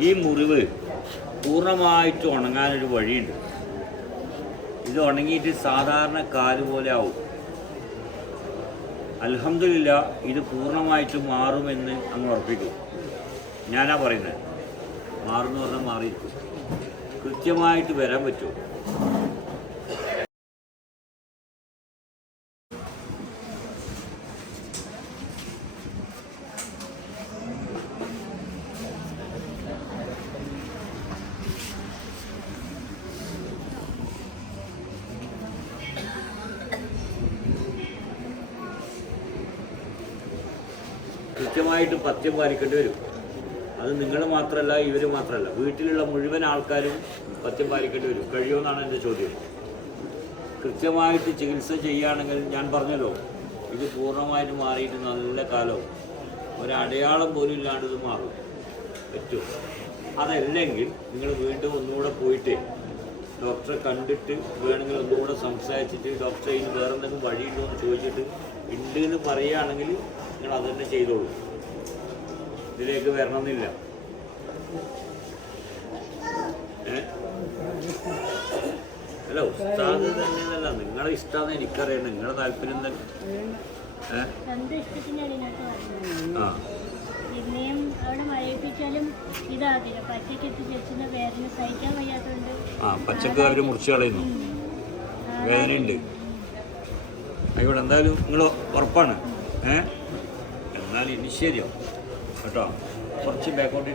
ഈ മുറിവ് പൂർണ്ണമായിട്ട് ഉണങ്ങാനൊരു വഴിയുണ്ട്. ഇത് ഉണങ്ങിയിട്ട് സാധാരണ കാല് പോലെ ആവും. അൽഹംദുലില്ലാ ഇത് പൂർണ്ണമായിട്ട് മാറുമെന്ന് അങ്ങ് ഉറപ്പിക്കും. ഞാനാ പറയുന്നത്. മാറുമെന്ന് പറഞ്ഞാൽ മാറിയിരിക്കും. കൃത്യമായിട്ട് വരാൻ പറ്റുമോ? കൃത്യമായിട്ട് പഥ്യം പാലിക്കേണ്ടി വരും. അത് നിങ്ങൾ മാത്രമല്ല, ഇവർ മാത്രമല്ല, വീട്ടിലുള്ള മുഴുവൻ ആൾക്കാരും പഥ്യം പാലിക്കേണ്ടി വരും. കഴിയുമെന്നാണ് എൻ്റെ ചോദ്യം. കൃത്യമായിട്ട് ചികിത്സ ചെയ്യുകയാണെങ്കിൽ ഞാൻ പറഞ്ഞല്ലോ, ഇത് പൂർണ്ണമായിട്ട് മാറിയിട്ട് നല്ല കാലവും ഒരടയാളം പോലും ഇല്ലാണ്ട് ഇത് മാറും. പറ്റും. അതല്ലെങ്കിൽ നിങ്ങൾ വീണ്ടും ഒന്നുകൂടെ പോയിട്ട് ഡോക്ടറെ കണ്ടിട്ട് വേണമെങ്കിൽ ഒന്നുകൂടെ സംസാരിച്ചിട്ട് ഡോക്ടറെ ഇതിന് വേറെ എന്തെങ്കിലും വഴിയുണ്ടോ എന്ന് ചോദിച്ചിട്ട് ഉണ്ട് എന്ന് പറയുകയാണെങ്കിൽ നിങ്ങൾ അത് തന്നെ ചെയ്തോളൂ. ഇതിലേക്ക് വരണമെന്നില്ല. അല്ല ഉസ്താദ് തന്നെയല്ല, നിങ്ങളെ ഇഷ്ടമാണെന്ന് എനിക്കറിയണം. നിങ്ങളുടെ താല്പര്യം തന്നെ. ആ പിന്നെയും അവിടെ മഴയിപ്പിച്ചാലും ഇതാകില്ല. പച്ചക്കെത്തി ചെച്ചുന്ന വേദന സഹിക്കാൻ വയ്യാത്തതുകൊണ്ട് പച്ചക്ക് അവർ മുറിച്ച് കളയുന്നു. വേദനയുണ്ട്. ആയിക്കോട്ടെ, എന്തായാലും നിങ്ങൾ ഉറപ്പാണ്. എന്നാലും ഇനി ശരിയാവും കേട്ടോ. കുറച്ച് ബാക്കോട്ട്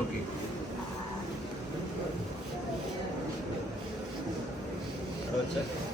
ഓക്കെ. Check.